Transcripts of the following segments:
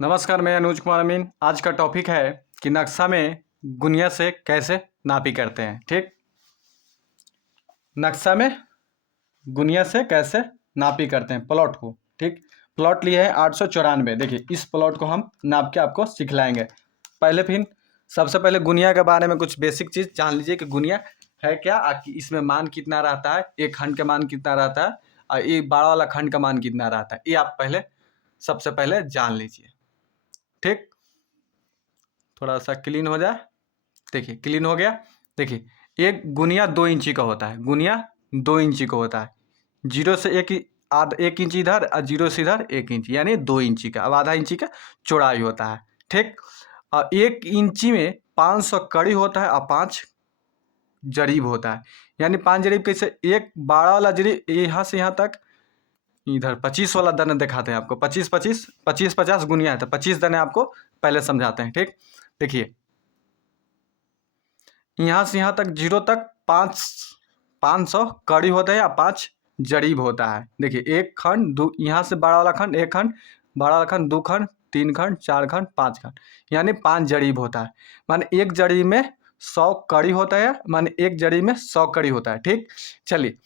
नमस्कार, मैं अनुज कुमार अमीन। आज का टॉपिक है कि नक्शा में गुनिया से कैसे नापी करते हैं। ठीक, नक्शा में गुनिया से कैसे नापी करते हैं प्लॉट को। ठीक, प्लॉट लिए है 894। देखिए, इस प्लॉट को हम नाप के आपको सिखलाएंगे। सबसे पहले गुनिया के बारे में कुछ बेसिक चीज़ जान लीजिए कि गुनिया है क्या, इसमें मान कितना रहता है, एक खंड का मान कितना रहता है और एक बड़ा वाला खंड का मान कितना रहता है, ये आप सबसे पहले जान लीजिए। ठीक, थोड़ा सा क्लीन हो जाए। देखिए, क्लीन हो गया। देखिए, एक गुनिया 2 इंची का होता है। गुनिया 2 इंची का होता है। 0 से 1 इंच इधर और 0 से इधर 1 इंच, यानी 2 इंची का। अब आधा इंची का चौड़ाई होता है। ठीक, और 1 इंची में 500 कड़ी होता है और 5 जरीब होता है। यानी 5 जरीब कैसे, एक बड़ा वाला जरीब यहाँ से यहाँ तक, इधर 25 वाला दाना दिखाते हैं आपको। 50 गुनिया है तो 25 दाने आपको पहले समझाते हैं। ठीक, देखिए, यहाँ से यहाँ तक 0 तक 500 कड़ी होता है या 5 जरीब होता है। देखिए, एक खंड, दो, यहाँ से बड़ा वाला खंड, एक खंड, बड़ा वाला खंड, 2 खंड, 3 खंड, 4 खंड, 5 खंड, यानी 5 जरीब होता है। माने एक जरीब में 100 कड़ी होता है, माने एक जरीब में 100 कड़ी होता है। ठीक, चलिए,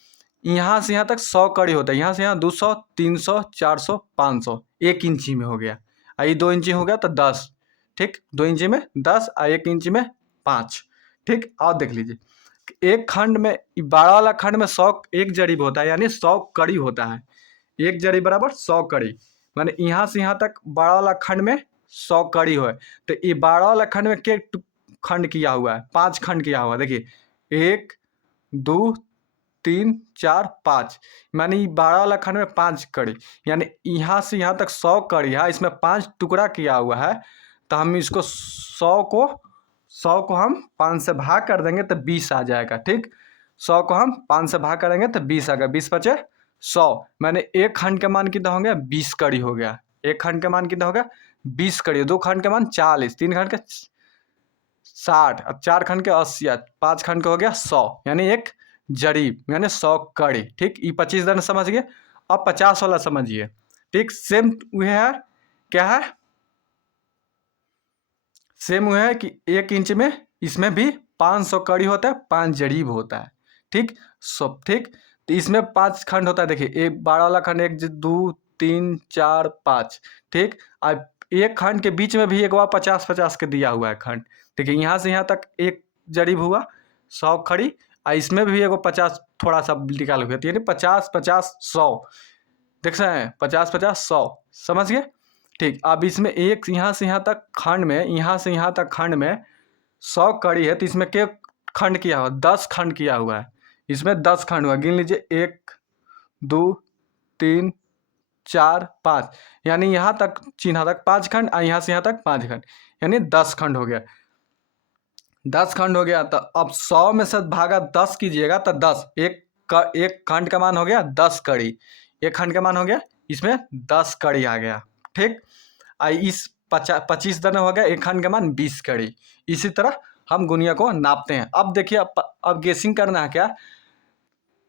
यहाँ से यहाँ तक 100 कड़ी होता है। यहाँ से यहाँ 200, 300, 400, 500, 1 इंची में हो गया। ये 2 इंची हो गया तो 10। ठीक, 2 इंची में 10 और 1 इंची में 5। ठीक, और देख लीजिए, एक खंड में, बड़ा वाला खंड में 100 एक जरीब होता है, यानी 100 कड़ी होता है। एक जरीब बराबर 100 कड़ी, माने यहाँ से यहाँ तक बड़ा वाला खंड में 100 कड़ी हो, तो ये बड़ा वाला खंड में के खंड किया हुआ है, 5 खंड किया हुआ है। देखिए, 1 2 3 4 5, माने बड़ा वाला खंड में 5 कड़ी, यानी यहाँ से यहाँ तक 100 कड़ी है, इसमें 5 टुकड़ा किया हुआ है। तो हम इसको 100 को हम 5 से भाग कर देंगे तो 20 आ जाएगा। ठीक, 100 को हम 5 से भाग करेंगे तो 20 आ गया। 20 बचे 100, मैंने एक खंड का मान कितना हो गया, 20 कड़ी हो गया। एक खंड का मान कितना हो गया, 20 कड़ी। 2 खंड का मान 40, 3 खंड का 60, अब 4 खंड के 80, 5 खंड का हो गया 100, यानी एक जरीब, यानी 100 कड़ी। ठीक, ये 25 दाने समझ गए। अब 50 वाला समझिए। ठीक, सेम वह है, क्या है, सेम वह है कि 1 इंच में इसमें भी 500 कड़ी होता है, 5 जरीब होता है। ठीक, सब ठीक, तो इसमें 5 खंड होता है। देखिए, एक बड़ा वाला खंड, 1 2 3 4 5। ठीक, अब एक खंड के बीच में भी एक बार 50-50 के दिया हुआ है खंड। देखिए, यहाँ से यहाँ तक एक जरीब हुआ, 100 खड़ी, और इसमें भी एक 50 थोड़ा सा निकाल हुआ, यानी 50-50-100। देख रहे हैं, 50-50-100, समझ गए। ठीक, अब इसमें एक यहाँ से यहाँ तक खंड में, यहाँ से यहाँ तक खंड में 100 कड़ी है, तो इसमें क्या खंड किया हुआ, 10 खंड किया हुआ है। इसमें 10 खंड हुआ, गिन लीजिए, 1 2 3 4 5, यानी यहाँ तक चिन्ह तक 5 खंड और यहाँ से यहाँ तक 5 खंड, यानी 10 खंड हो गया। 10 खंड हो गया, तो अब 100 में से भागा 10 कीजिएगा तो 10, एक खंड का मान हो गया 10 कड़ी। एक खंड का मान हो गया, इसमें 10 कड़ी आ गया। ठीक, इस 25 दाना हो गया, एक खंड का मान 20 कड़ी। इसी तरह हम गुनिया को नापते हैं। अब देखिए, अब गेसिंग करना है क्या,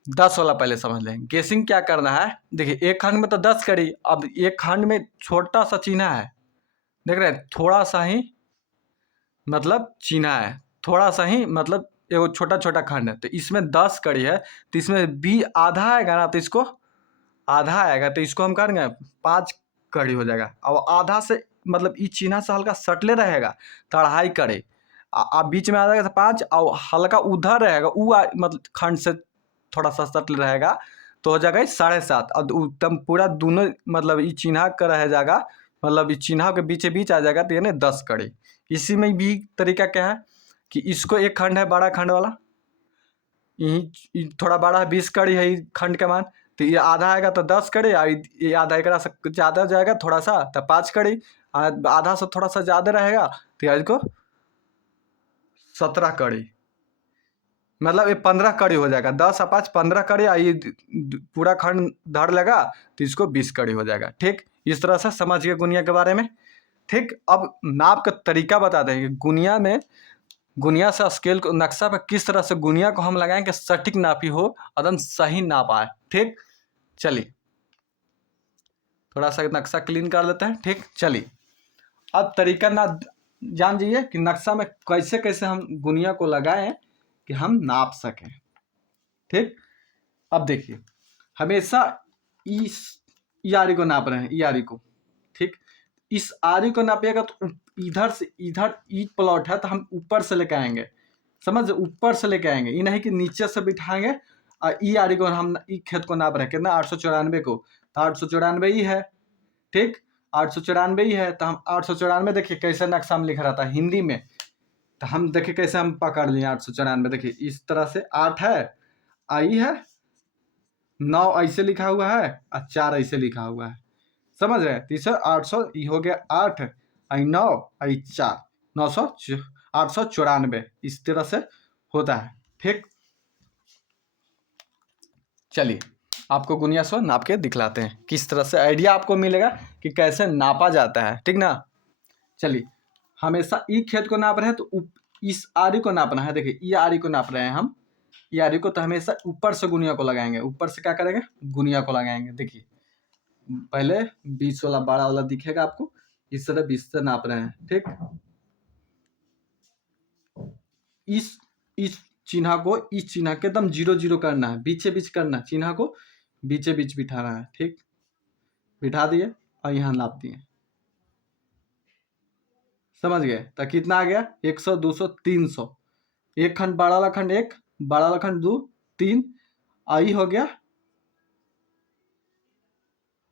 10 वाला पहले समझ लें। गेसिंग क्या करना है, देखिए, एक खंड में तो 10 कड़ी, अब एक खंड में छोटा सा चिन्ह है, देख रहे हैं, थोड़ा सा ही मतलब चिन्ह है, थोड़ा सा ही मतलब एगो छोटा छोटा खंड है, तो इसमें 10 कड़ी है, तो इसमें बी आधा आएगा ना, तो इसको आधा आएगा, तो इसको हम करेंगे 5 कड़ी हो जाएगा। अब आधा से मतलब इस चिन्ह से हल्का सटले रहेगा तो 2.5 कड़ी, अब बीच में आ जाएगा तो 5, और हल्का उधर रहेगा मतलब खंड से थोड़ा सा सटल रहेगा तो हो जाएगा 7.5, और एकदम पूरा दोनों मतलब इस चिन्ह का रह जाएगा, मतलब इस चिन्ह के बीच बीच आ जाएगा, तो यानी 10 कड़ी। इसी में भी तरीका क्या है कि इसको एक खंड है बड़ा खंड वाला, यही थोड़ा बड़ा है, 20 कड़ी है खंड का मान, तो ये आधा आएगा तो 10 कड़ी, और ये आधा एक से ज़्यादा जाएगा थोड़ा सा तो 5 कड़ी, आधा से थोड़ा सा ज़्यादा रहेगा तो इसको 17 कड़ी, मतलब ये 15 कड़ी हो जाएगा। 10 और 5 15 कड़ी, ये पूरा खंड धर लेगा तो इसको 20 कड़ी हो जाएगा। ठीक, इस तरह से समझ गए गुनिया के बारे में। ठीक, अब नाप का तरीका बताते हैं कि गुनिया से स्केल को, नक्शा पर किस तरह से गुनिया को हम लगाएं कि सटीक नापी हो, एकदम सही नाप आए। ठीक, चलिए थोड़ा सा नक्शा क्लीन कर लेते हैं। ठीक, चलिए, अब तरीका ना जान जाइए कि नक्शा में कैसे कैसे हम गुनिया को लगाएं कि हम नाप सकें। ठीक, अब देखिए हमेशा इस ई आरी को नाप रहे हैं, ई आरी को। ठीक, इस आरी को नापिएगा तो इधर से इधर ई प्लॉट है तो हम ऊपर से लेके आएंगे, समझ, ऊपर से लेके आएंगे, ये नहीं कि नीचे से बिठाएंगे। और ई आरी को हम ई खेत को नाप रहे हैं कितना, 894 को, तो 894 ही है। ठीक, 894 ही है, तो हम 894 देखिए कैसे नक्शा में लिख रहा था हिंदी में, तो हम देखिए कैसे हम पकड़ लिए 894। देखिए इस तरह से 8 है, आई है, 9 ऐसे लिखा हुआ है और 4 ऐसे लिखा हुआ है, समझ रहे हैं। तीसरा 800 ये हो गया 8 आई 9 आई 4, 900 894 इस तरह से होता है। ठीक, चलिए आपको गुनिया से नाप के दिखलाते हैं किस तरह से आइडिया आपको मिलेगा कि कैसे नापा जाता है। ठीक ना, चलिए हमेशा ई खेत को नाप रहे हैं तो इस आरी को नापना है। देखिए ये आरी को नाप रहे हैं हम, ये आरी को तो हमेशा ऊपर से गुनिया को लगाएंगे, ऊपर से क्या करेंगे, गुनिया को लगाएंगे। देखिए पहले 20 वाला बड़ा वाला दिखेगा आपको, इस तरह 20 से नाप रहे हैं। ठीक, इस चिन्ह को इस चिन्ह के एकदम 0 0 करना है, बीचे बीच करना है, चिन्ह को बीचे बीच बिठाना है। ठीक, बिठा दिए और यहाँ नाप दिए, समझ गए। तो कितना आ गया, 100 200 300, एक खंड बड़ा वाला खंड 1, बड़ा वाला खंड 2 3, आई हो गया।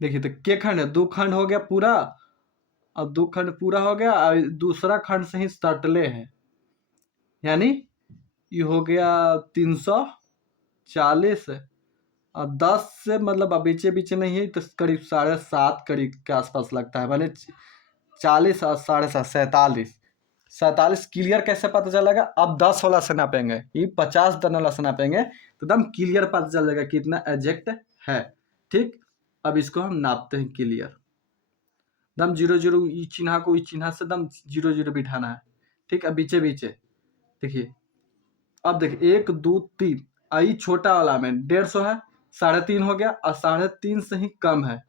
देखिए तो के खंड है, 2 खंड हो गया पूरा, और 2 खंड पूरा हो गया और दूसरा खंड से ही सटले है, यानी ये हो गया 340, और 10 से मतलब अब बीचे बीचे नहीं है तो करीब 7.5 करीब के आसपास लगता है, माने 40 और 7.5 47 क्लियर कैसे पता चलेगा। अब 10 वाला से नापेंगे, ये 50 टन वाला से नापेंगे तो एकदम क्लियर पता चल जाएगा कितना एग्जैक्ट है। ठीक, अब इसको हम नापते हैं क्लियर, दम 0 0 ई चिन्ह को इस चिन्ह से दम 0 0 बिठाना है। ठीक, अब बीचे बीचे देखिए, अब देखिए 1 2 3, आई छोटा वाला में 150 है, 3.5 हो गया और 3.5 से ही कम है,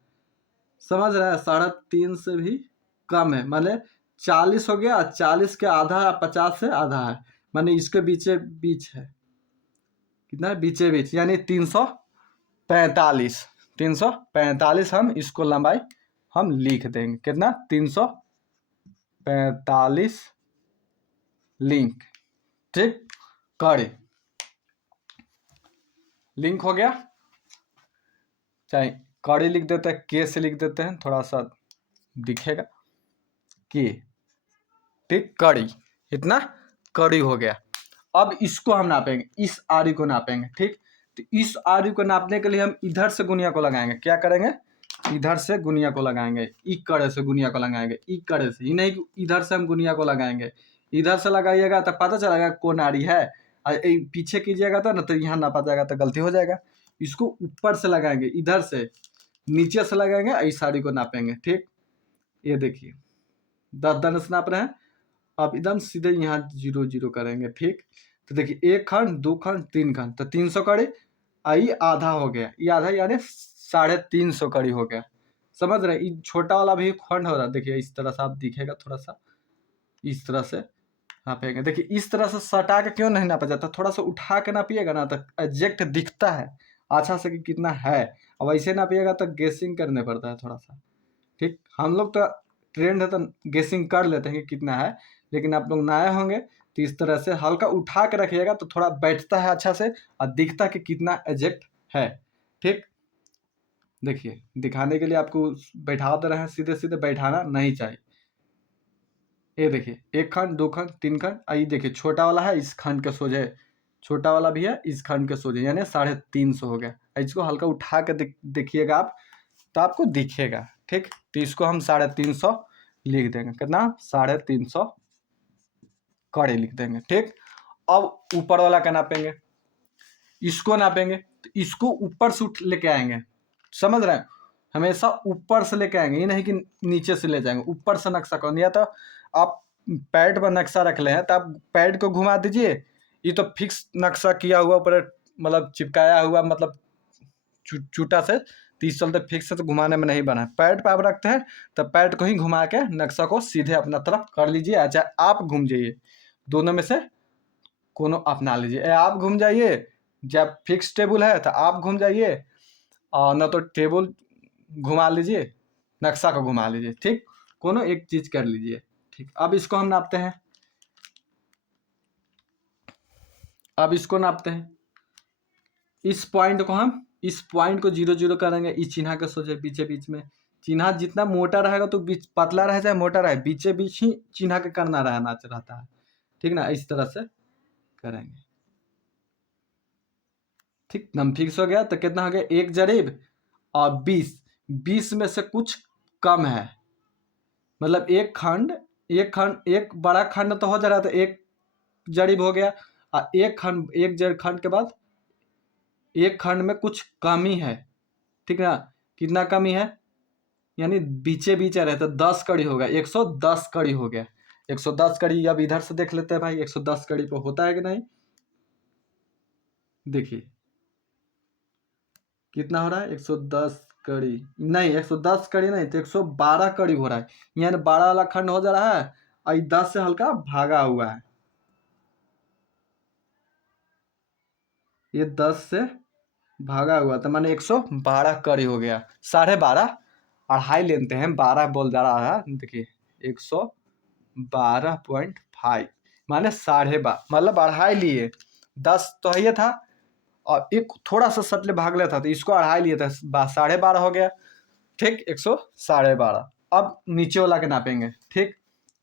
समझ रहे हैं, 3.5 से भी कम है, माने 40 हो गया, 40 के आधा, 50 से आधा है, माने इसके बीचे बीच है, कितना है, बीचे बीच, यानी 345 345 हम इसको लंबाई हम लिख देंगे, कितना 345 लिंक। ठीक, कड़ी लिंक हो गया, चाहे कड़ी लिख देते हैं, के से लिख देते हैं, थोड़ा सा दिखेगा के। ठीक, कड़ी, इतना कड़ी हो गया। अब इसको हम नापेंगे, इस आरी को नापेंगे। ठीक, तो इस आरी को नापने के लिए हम इधर से गुनिया को लगाएंगे, क्या करेंगे, इधर से गुनिया को लगाएंगे, ई कड़े से गुनिया को लगाएंगे, ई कड़े से ही नहीं कि इधर से हम गुनिया को लगाएंगे, इधर से लगाइएगा तो पता चलेगा कौन आरी है, और पीछे कीजिएगा तो ना तो यहाँ नापा जाएगा तो गलती हो जाएगा। इसको ऊपर से लगाएंगे, इधर से नीचे से लगाएंगे, इस आरी को नापेंगे। ठीक, ये देखिए 10 10 से नाप रहे हैं, अब एकदम सीधे यहाँ 0 0 करेंगे। ठीक, तो देखिए 1 खंड 2 खंड 3 खंड, तो 300 कड़ी, आई आधा हो गया, ये आधा यानी 350 कड़ी हो गया, समझ रहे। ये छोटा वाला भी खंड हो रहा है, देखिए इस तरह से आप दिखेगा, थोड़ा सा इस तरह से नापेंगे। देखिए इस तरह से सटा के क्यों नहीं नापा जाता, थोड़ा सा उठा के नापिएगा ना तो एग्जैक्ट दिखता है अच्छा से कि कितना है, अब ऐसे नापिएगा तो गेसिंग करने पड़ता है थोड़ा सा। ठीक, हम लोग तो ट्रेंड है तो गेसिंग कर लेते हैं कि कितना है, लेकिन आप लोग नए होंगे तो इस तरह से हल्का उठा के रखिएगा तो थोड़ा बैठता है अच्छा से और दिखता है कि कितना एग्जैक्ट है। ठीक, देखिए दिखाने के लिए आपको बैठा दे रहे हैं, सीधे सीधे बैठाना नहीं चाहिए। ये देखिए 1 खंड 2 खंड 3 खंड, आई देखिए छोटा वाला है इस खंड के सोझे, छोटा वाला भी है इस खंड के सोझे, यानी 350 हो गया। इसको हल्का उठा के देखिएगा आप तो आपको दिखेगा। ठीक, तो इसको हम 350 लिख देंगे, कितना 350 कड़ी लिख देंगे। ठीक, अब ऊपर वाला क्या नापेंगे, इसको नापेंगे, तो इसको ऊपर से उठ लेके आएंगे, समझ रहे हैं, हमेशा ऊपर से लेके आएंगे, ये नहीं कि नीचे से ले जाएंगे, ऊपर से नक्शा कौन, या तो आप पैड पर नक्शा रख ले हैं तो आप पैड को घुमा दीजिए, ये तो फिक्स नक्शा किया हुआ ऊपर मतलब चिपकाया हुआ मतलब चूटा से तो इस चलते फिक्स से तो घुमाने में नहीं बना है। पैड पे आप रखते हैं तो पैड को ही घुमा के नक्शा को सीधे अपना तरफ कर लीजिए, चाहे आप घूम जाइए, दोनों में से कोनो अपना लीजिए। आप घूम जाइए, जब फिक्स टेबल है तो आप घूम जाइए, और न तो टेबल घुमा लीजिए, नक्शा को घुमा लीजिए, ठीक, कोनो एक चीज कर लीजिए, ठीक। अब इसको हम नापते हैं, अब इसको नापते हैं। इस पॉइंट को 0 0 करेंगे, इस चिन्ह के सोचे बीचे बीच में। चिन्ह जितना मोटा रहेगा तो बीच पतला रहे चाहे मोटा रहे, बीचे बीच ही चिन्ह के करना रहता है, ठीक ना। इस तरह से करेंगे, ठीक। नम फिक्स हो गया तो कितना हो गया, 1 जरीब और 20 में से कुछ कम है, मतलब एक बड़ा खंड तो हो जा रहा था, एक जरीब हो गया, और एक जड़ खंड के बाद एक खंड में कुछ कमी है, ठीक ना। कितना कमी है, यानी बीचे बीचे रहता, 10 कड़ी हो गया, 110 कड़ी हो गया। 110 कड़ी अब इधर से देख लेते हैं भाई, 110 कड़ी पे होता है कि नहीं। देखिए कितना हो रहा है, 110 कड़ी नहीं, 110 कड़ी नहीं तो 112 कड़ी हो रहा है, यानी 12 वाला खंड हो जा रहा है, और 10 से हल्का भागा हुआ है, ये 10 से भागा हुआ तो माने 112 कड़ी हो गया। 12.5 अढ़ाई लेते हैं, 12 बोल जा रहा है, देखिए 112.5 माने 12.5, मतलब अढ़ाई लिए, 10 तो है ये था, और एक थोड़ा सा सटले भाग लेता था तो इसको अढ़ाई लिए था, 12.5 हो गया, ठीक। 112.5। अब नीचे वाला के नापेंगे, ठीक।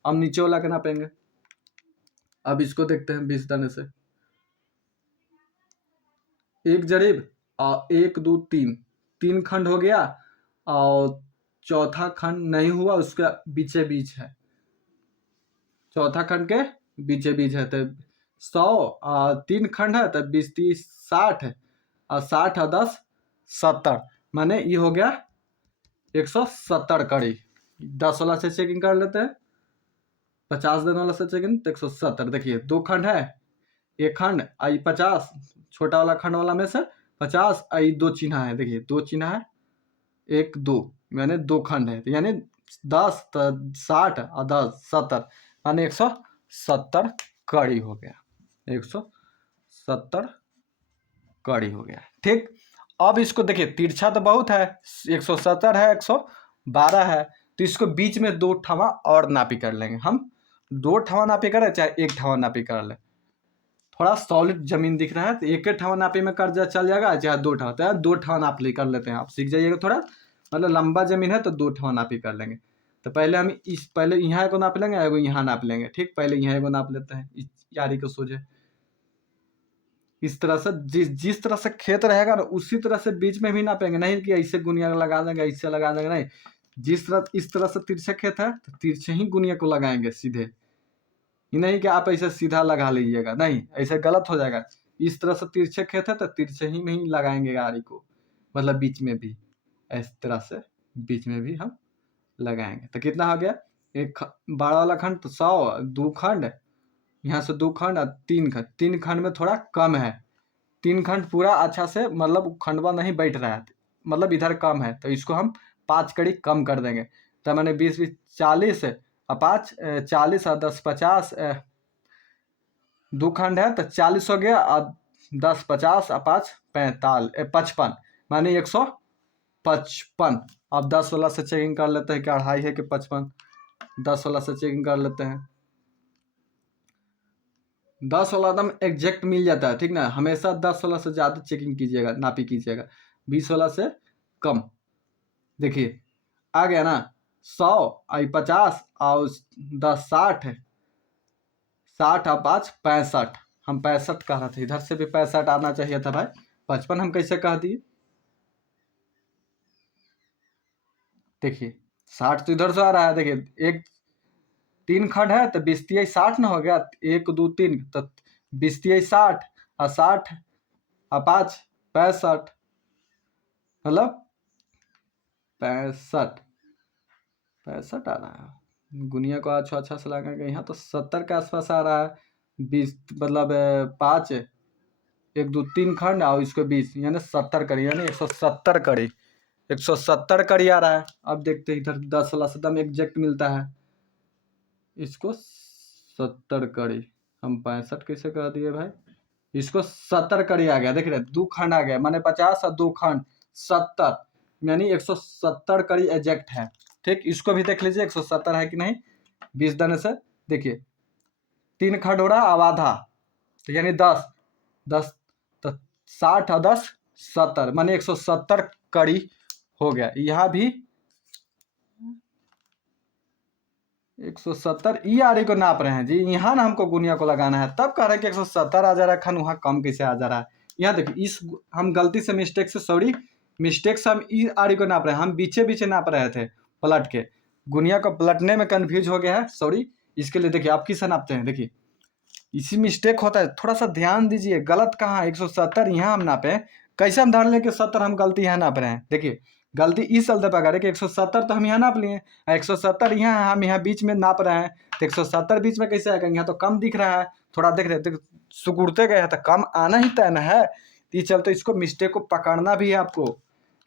अब नीचे वाला के नापेंगे, अब इसको देखते हैं 20 दाने से, 1 जरीब और 1 2 3 खंड हो गया, और चौथा खंड नहीं हुआ, उसका बीचे बीच है, चौथा खंड के बीचे बीच है, तो 100 और 3 खंड है तो 20 30 60 है, और 60 और 10 70, माने ये हो गया 170 कड़ी। 10 वाला से चेकिंग कर लेते हैं, 50 देने वाला से चेकिंग तो 170। देखिए 2 खंड है, एक खंड आई 50, छोटा वाला खंड वाला में से 50, आई 2 चिन्ह है, देखिए 2 चिन्ह है, 1 2 यानी 2 खंड है, यानी 10 तो 60 और 10 70, माने 170 कड़ी हो गया, 170 कड़ी हो गया, ठीक। अब इसको देखिए तिरछा तो बहुत है, 170 है, 112 है, तो इसको बीच में 2 ठमा और नापी कर लेंगे हम, 2 ठमा नापी करें चाहे 1 ठमा नापी कर ले, थोड़ा सॉलिड जमीन दिख रहा है तो 1 ठमा नापी में कर चल जाएगा, चाहे 2 ठमा, तो 2 ठमा नाप कर लेते हैं, आप सीख जाइएगा थोड़ा, मतलब लंबा जमीन है तो 2 ठमा नापी कर लेंगे। तो पहले हम पहले यहाँ को नाप लेंगे, एगो यहाँ नाप लेंगे, ठीक। पहले यहाँ को नाप लेते हैं, इस यारी को सोचे इस तरह से, जिस तरह से खेत रहेगा ना उसी तरह से बीच में भी नापेंगे, नहीं कि ऐसे गुनिया लगा देंगे, ऐसे लगा देंगे, नहीं, जिस तरह इस तरह से तिरछे खेत है तो तिरछे ही गुनिया को लगाएंगे सीधे, ये नहीं कि आप ऐसे सीधा लगा लीजिएगा, नहीं, ऐसे गलत हो जाएगा। इस तरह से तिरछे खेत है तो तिरछे ही में ही लगाएंगे गाड़ी को, मतलब बीच में भी इस तरह से बीच में भी हम लगाएंगे। तो कितना हो गया, एक 12 वाला खंड तो 100, 2 खंड, यहाँ से 2 खंड और 3 खंड, 3 खंड में थोड़ा कम है, 3 खंड पूरा अच्छा से मतलब खंडवा नहीं बैठ रहा है, मतलब इधर कम है, तो इसको हम 5 कड़ी कम कर देंगे, तो मैंने 20 20 40 और 5 40 और 10 50, 2 खंड है तो 40 हो गया, और 10 50 और 5 55, माने 155। अब 10 वाला से चेकिंग कर लेते हैं कि अढ़ाई है कि 55, 10 वाला से चेकिंग कर लेते हैं, 10 वाला एकदम एग्जैक्ट मिल जाता है, ठीक ना। हमेशा 10 वाला से ज़्यादा चेकिंग कीजिएगा, नापी कीजिएगा, 20 वाला से कम। देखिए आ गया ना, 100 आई 50 और 10 60, 60 और 5 65, हम 65 कह रहे थे, इधर से भी 65 आना चाहिए था भाई, 55 हम कैसे कह दिए। देखिए 60 तो इधर से आ रहा है, देखिए 3 खंड है तो 20 3 60 ना हो गया, 1 2 3 तो 20 3 60 और 60 और 5 65, मतलब 65 आ रहा है, गुनिया को अच्छा से लगाएंगे, यहाँ तो 70 के आसपास आ रहा है, 20 मतलब 5 1 2 3 खंड और इसको 20 यानी 70 कड़ी, यानी 170 कड़ी, 170 कड़ी आ रहा है। अब देखते हैं इधर 10 वाला एकदम एग्जैक्ट मिलता है। इसको 70 कड़ी, हम 65 कैसे कर दिए भाई, इसको 70 कड़ी आ गया। देख रहे 2 खंड आ गया, माने 50 और 2 खंड 70, यानी 170 कड़ी एग्जैक्ट है। ठीक, इसको भी देख लीजिए 170 है कि नहीं। 20 देने से देखिए 3 खंड हो रहा है, अब आधा, तो यानी 10 10 तो 60 और 10 70, माने 170 कड़ी हो गया। यहाँ भी 170 ई आर को नाप रहे हैं जी, यहाँ ना हमको गुनिया को लगाना है, तब कह रहे हैं कि 170 आ जा रहा है खन, वहाँ कम कैसे आ जा रहा है। यहाँ देखिए इस हम गलती से मिस्टेक से, सॉरी मिस्टेक से हम ई आर को नाप रहे हैं, हम बीचे बीचे नाप रहे थे पलट के, गुनिया को पलटने में कन्फ्यूज हो गया है, सॉरी। इसके लिए देखिए आप किससे नापते हैं, देखिए इसी मिस्टेक होता है, थोड़ा सा ध्यान दीजिए। गलत कहाँ 170 यहाँ हम नापे, कैसे हम धर लें कि 70 हम गलती यहाँ नाप रहे हैं। देखिए गलती इस चलते पकड़ है कि 170 तो हम यहाँ नाप लिए, 170 यहाँ हम यहाँ बीच में नाप रहे हैं, तो 170 बीच में कैसे आएगा, यहाँ तो कम दिख रहा है, थोड़ा देख रहे हैं सुकुड़ते गए हैं तो कम आना ही तय न है। तो चलते इसको मिस्टेक को पकड़ना भी है, आपको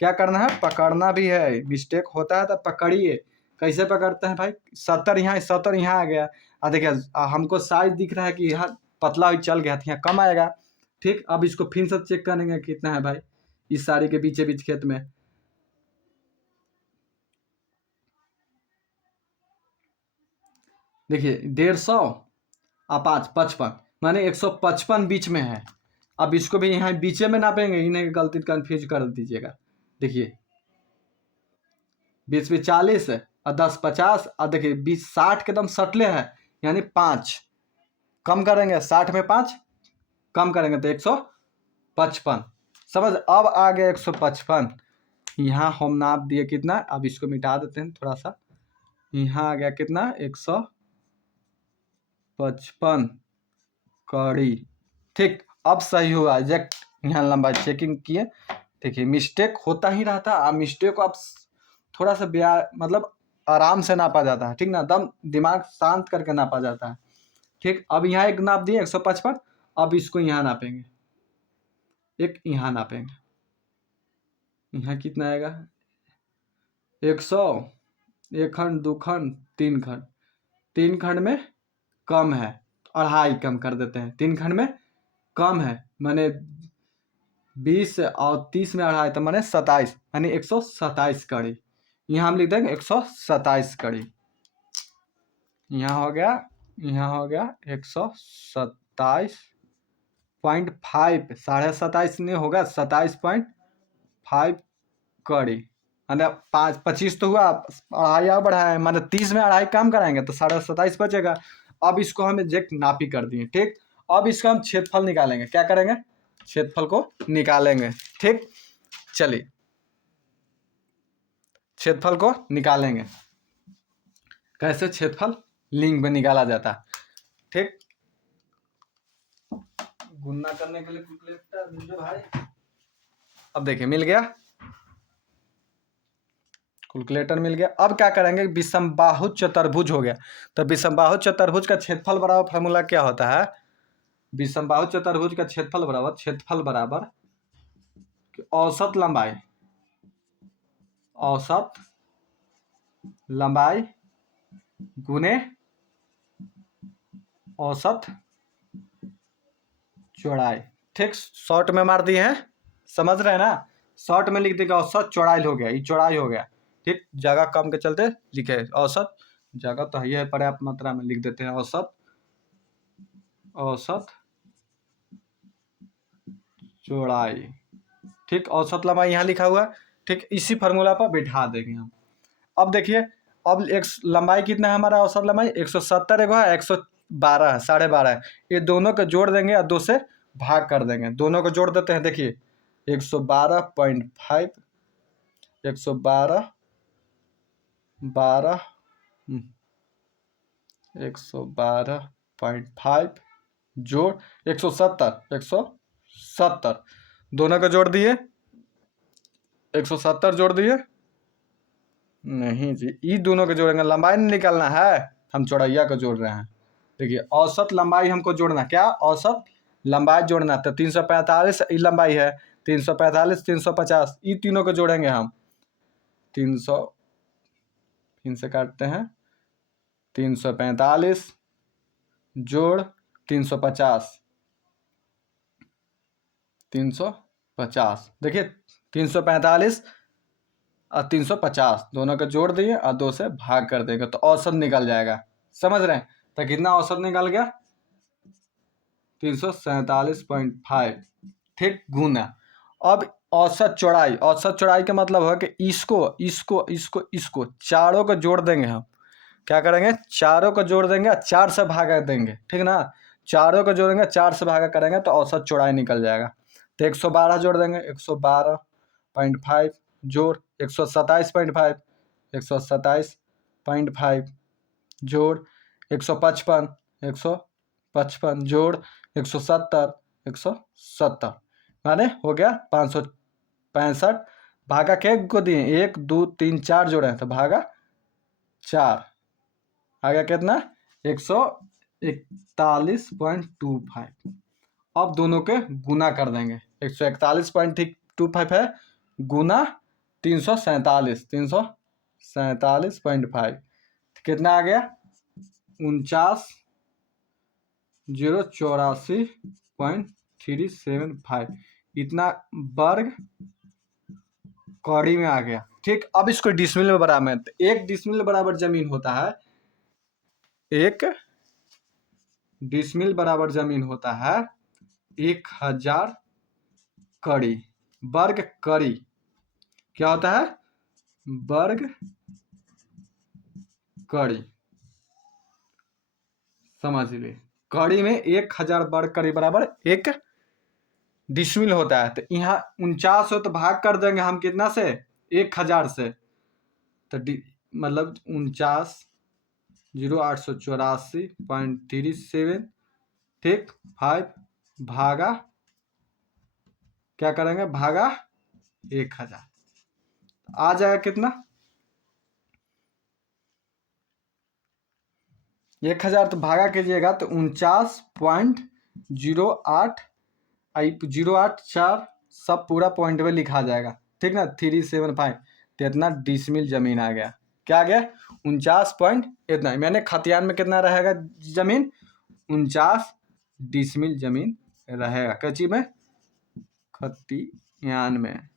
क्या करना है, पकड़ना भी है। मिस्टेक होता है तो पकड़िए। कैसे पकड़ते हैं भाई, 70 यहाँ आ गया, देखिए हमको साइज दिख रहा है कि यहाँ पतला ही चल गया था, यहाँ कम आएगा। ठीक, अब इसको फिर से चेक करेंगे कितना है भाई इस साड़ी के बीचे बीच खेत में। देखिए 150 और 5 55, माने 155 बीच में है। अब इसको भी यहाँ बीचे में नापेंगे, इन्हें गलती कन्फ्यूज कर दीजिएगा। देखिए 20 में 40 और 10 50, और देखिए 20 60 के एकदम सटले है, यानी 5 कम करेंगे, 60 में 5 कम करेंगे तो 155, समझ। अब आ गया 155, यहाँ हम नाप दिए कितना, अब इसको मिटा देते हैं थोड़ा सा, यहाँ आ गया कितना 155 कड़ी। ठीक, अब सही हुआ एग्जैक्ट, यहाँ लंबाई चेकिंग किए। देखिए मिस्टेक होता ही रहता है, मिस्टेक को आप थोड़ा सा मतलब आराम से नापा जाता है, ठीक ना, दम दिमाग शांत करके नापा जाता है। ठीक, अब यहाँ एक नाप दिए 155, अब इसको यहाँ नापेंगे, एक यहाँ नापेंगे, यहाँ कितना आएगा 100, 1 खंड 2 खंड 3 खंड, 3 खंड में कम है, 2.5 कम कर देते हैं, 3 खंड में कम है, माने 20 और 30 में 2.5 तो माने 27, यानी 127 कड़ी। यहाँ हम लिख देंगे 127 कड़ी, यहाँ हो गया 127.5, 27.5 नहीं होगा 27.5 कड़ी, माने 25 तो हुआ, 2.5 बढ़ाया है, माने 30 में 2.5 कम कराएंगे तो 27.5 बचेगा। अब इसको हम एग्जैक्ट नापी कर दिए। ठीक, अब इसका हम क्षेत्रफल निकालेंगे, क्या करेंगे, क्षेत्रफल को निकालेंगे। ठीक, चलिए क्षेत्रफल को निकालेंगे, कैसे क्षेत्रफल लिंक में निकाला जाता है। ठीक, गुणा करने के लिए कैलकुलेटर दीजिए भाई। अब देखिए मिल गया, कैलकुलेटर मिल गया। अब क्या करेंगे, विषमबाहु चतुर्भुज हो गया, तो विषमबाहु चतुर्भुज का क्षेत्रफल बराबर फॉर्मूला क्या होता है, विषमबाहु चतुर्भुज का क्षेत्रफल बराबर औसत लंबाई गुने औसत चौड़ाई। ठीक, शॉर्ट में मार दिए हैं, समझ रहे हैं ना, शॉर्ट में लिख देगा औसत चौड़ाई हो गया, ये चौड़ाई हो गया। ठीक, जगह कम के चलते लिखे औसत, जगह तो ये है पर्याप्त मात्रा में, लिख देते हैं औसत चौड़ाई। ठीक, औसत लंबाई यहाँ लिखा हुआ है। ठीक, इसी फार्मूला पर बैठा देंगे हम। अब देखिए, अब एक लंबाई कितना है हमारा, औसत लंबाई 170 एगो है, 112 है, 12.5 है, ये दोनों को जोड़ देंगे और 2 से भाग कर देंगे, दोनों को जोड़ देते हैं। देखिए 112.5 112.5 जोड़ 170 दोनों को जोड़ दिए, 170 जोड़ दिए, नहीं जी, ये दोनों को जोड़ेंगे, लंबाई नहीं निकालना है, हम चौड़ैया को जोड़ रहे हैं। देखिए औसत लंबाई हमको जोड़ना, क्या औसत लंबाई जोड़ना, तो 345 ये लंबाई है, 345 350 ये तीनों को जोड़ेंगे हम, 300 फिर से काटते हैं, 345 जोड़ 350, 350 देखिए 345 और 350 दोनों का जोड़ दिए और 2 से भाग कर देंगे तो औसत निकल जाएगा। समझ रहे हैं? तो कितना औसत निकल गया? 347.5। ठीक, गुना। अब औसत चौड़ाई का मतलब है कि इसको चारों को जोड़ देंगे हम। क्या करेंगे? चारों को जोड़ देंगे और 4 से भागा देंगे, ठीक ना? चारों को जोड़ेंगे, 4 से भागा करेंगे तो औसत चौड़ाई निकल जाएगा। तो 112 जोड़ देंगे, 112.5 जोड़ 127.5, 127.5 जोड़ 155 जोड़ 170 माने हो गया 565। भागा के को दिए 1 2 3 4 जोड़े हैं तो भागा 4 आ गया कितना? 141.25। अब दोनों के गुना कर देंगे। 141.25 है गुना 347.5 कितना आ गया? 49,084.375 इतना वर्ग कौड़ी में आ गया। ठीक, अब इसको डिसमिल में बराबर, तो 1 डिसमिल बराबर जमीन होता है, 1 डिसमिल बराबर जमीन होता है 1000 कड़ी। वर्ग कड़ी क्या होता है? वर्ग कड़ी, समझ लीजिए। कड़ी में 1000 वर्ग कड़ी बराबर 1 डिसमिल होता है। तो यहाँ 49 हो तो भाग कर देंगे हम कितना से? 1000 से। तो मतलब 49,084.37 ठीक 5 भागा क्या करेंगे? भागा 1000 आ जाएगा कितना? 1000 तो भागा कीजिएगा तो 49.08 सब पूरा पॉइंट में लिखा जाएगा, ठीक ना? 375 तो इतना डिसमिल जमीन आ गया। क्या आ गया? 49 पॉइंट इतना। मैंने खतियान में कितना रहेगा जमीन? 49 डिसमिल जमीन रहेगा। कच्ची में खतियान में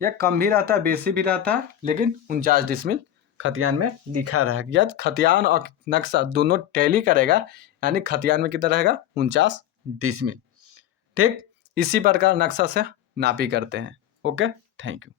या कम भी रहता है बेसी भी रहता है, लेकिन 49 डिसमिल खतियान में लिखा रहेगा। यदि खतियान और नक्शा दोनों टैली करेगा यानी खतियान में कितना रहेगा? 49 डिसमिल। ठीक, इसी प्रकार नक्शा से नापी करते हैं। Okay, thank you.